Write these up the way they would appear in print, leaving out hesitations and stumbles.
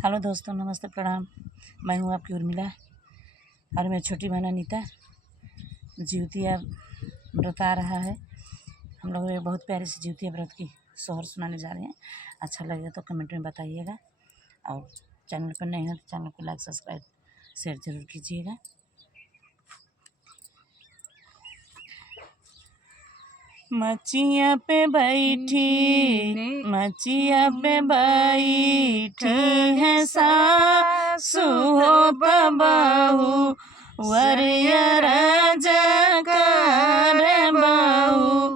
Hello दोस्तों, नमस्ते, प्रणाम। मैं हूँ आपकी उर्मिला और मेरी छोटी बहन अनीता। जिउतिया व्रत आ रहा है। हम लोग बहुत प्यारे से जिउतिया व्रत की सोहर सुनाने जा रहे हैं। अच्छा लगेगा तो कमेंट में बताइएगा और चैनल पर नए हो तो चैनल को लाइक, सब्सक्राइब, शेयर ज़रूर कीजिएगा। मचिया पे बैठी है सासु हो बहू, वरिया राजा कर बहू,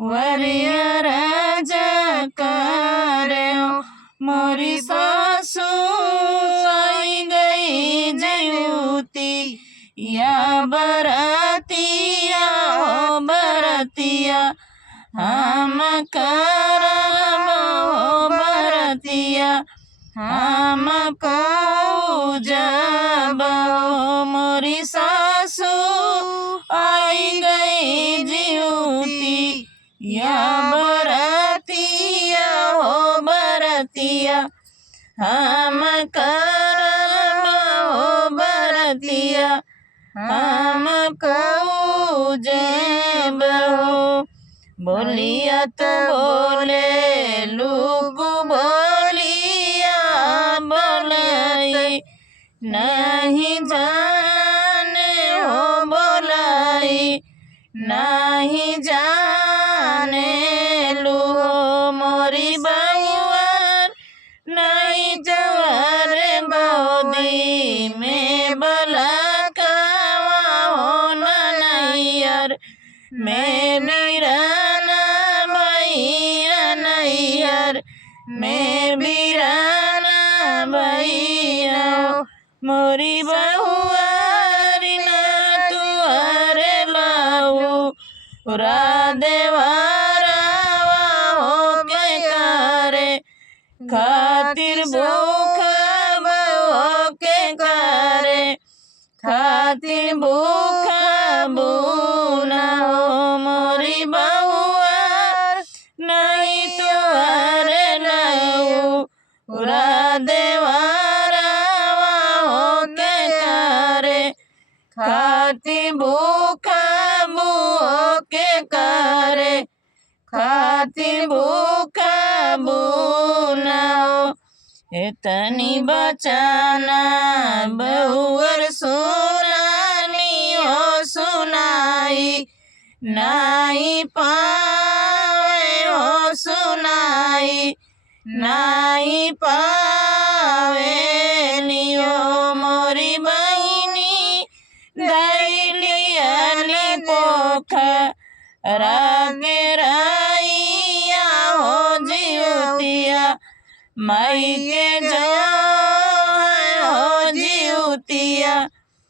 वरिया राजा कर। मोरी सासु आई गई जिउती या बरतिया हो बरतिया, हम करब हो बरतिया, हम को जब। मोरी सासु आई गई जिउती या बरतिया हो बरतिया, हम करब हो बरतिया, हम को जेब हो। बोलिया तो बोले लोग बोलिया बोलाई, नहीं जाने हो बोलाई, नहीं जाने लो। मोरी बउआ नहीं जवर गोदी में बलकवा हो नैयर में बिराना भैया, नैयर में बिराना भैया। मोरी बहुआ रिना तुअरे लाऊ देवारा हो के करे, खातिर भूख बहो के करे, खातिर भूख बूना हो। मोरी बहुआ नहीं तुअरे लाऊ देवारा हो के करे, खातिर भूख बहो के करे, खातिर भूख बूना हो। इतनी बचाना बहुअर सुनानी हो सुनाई, नहीं पावे हो सुनाई, नहीं पावे लियो। मोरी बहिनी दैलियनी पोख रागे राइया हो जिउतिया, माई के जो है हो जिउतिया,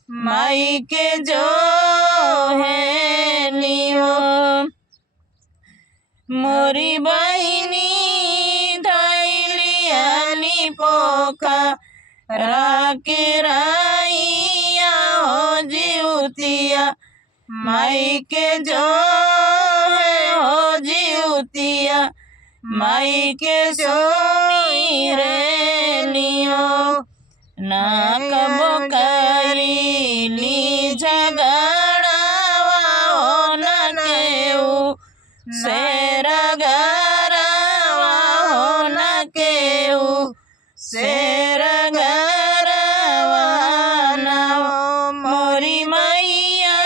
माई के जो है लियो। मोरी बहिनी दैलियनी पोखा रागे राइया हो जिउतिया, माई के जो है हो जिउतिया, माई के सोमी रे लियो। ना कबो करी ली झगड़ावा हो न केहू से रगड़ावा हो न केहू से रगड़ावा ना हो। मोरी मैया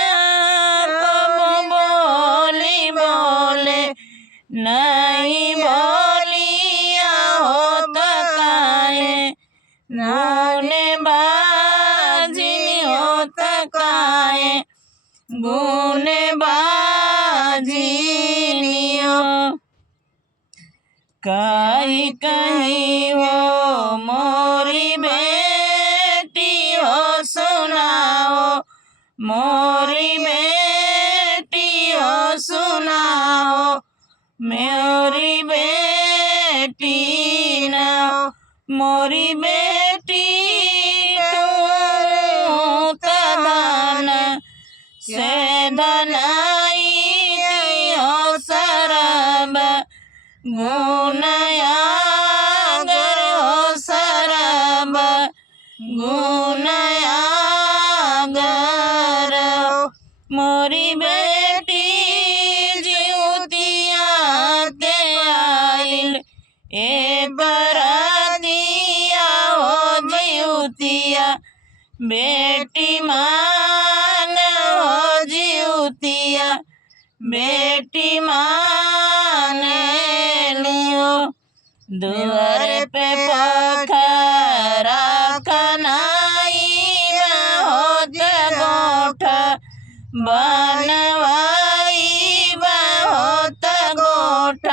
कबो बोली बोले नहीं बोलिया हो तकाए, गुने बाजी हो तकाए, गुने बाजी लियो। कहीं कहीं हो मोरी बेटी हो सुनाओ, मोरी बेटी हो सुनाओ, मेरी बेटी ना मोरी बेटी तू तदान से धनाई हो सरब, गुनया गर हो सरब, गुण आगर मोरी बेटी जिउतिया ते आइल ए बरातिया हो जिउतिया बेटी मान हो जिउतिया बेटी मान लियो दुआर पे पोखरा कनाई बहुत गोठ बनवाई बहुत गोठ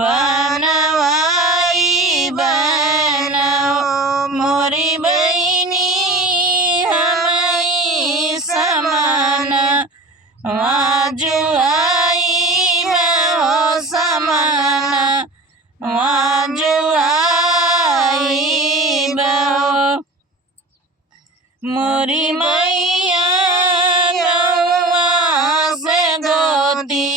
बनवाई बनाओ मोरी बहिनी हमारी समान वाजुआई हो समान वाजुआई बहो मोरी मैया गौआ से गोती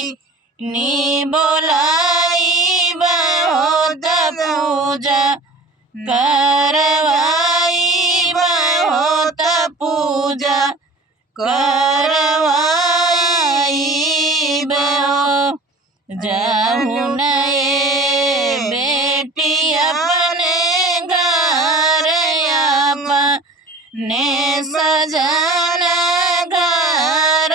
नी बोलाई बहुत पूजा करवाई बहुत पूजा करवाई बहो जाहू नए बेटी अपने घर अपने सजना घर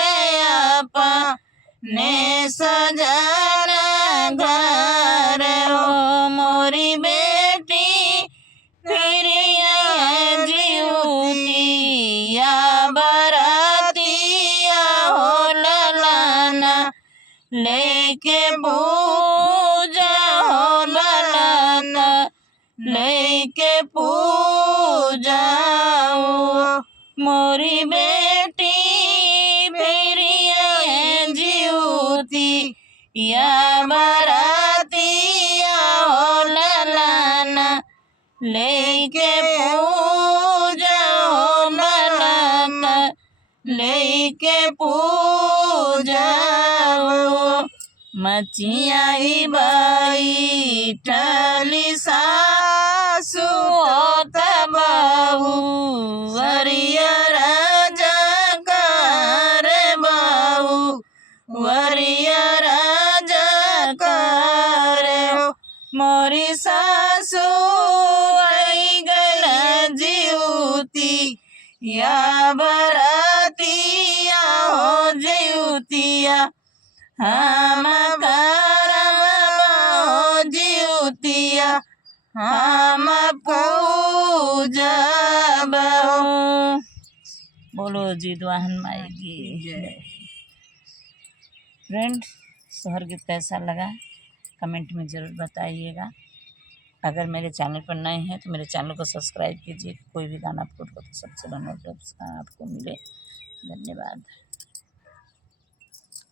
अपने सजना घर हो मोरी बेटी फिर जिउतिया बरातिया हो ललाना लेके पूजा हो ललाना लेके पूजा मोरी बेटी फिर जिउती या बरातिया हो ललाना लेके पूजा हो ललाना लेके पूजा मचिया ही बैठली सासु बहू वरिया राजा कर बहू वरिया राजा कर मोरी सासु आई गल जिउती या बरातिया हो जिउतिया हम करम बहो जिउतिया हम पूजा बहो बोलो जिदवाहन माई की जय। फ्रेंड सोहर गीत कैसा लगा कमेंट में ज़रूर बताइएगा। अगर मेरे चैनल पर नए हैं तो मेरे चैनल को सब्सक्राइब कीजिए। कोई भी गाना अपलोड हो तो सबसे पहले आपको मिले। धन्यवाद।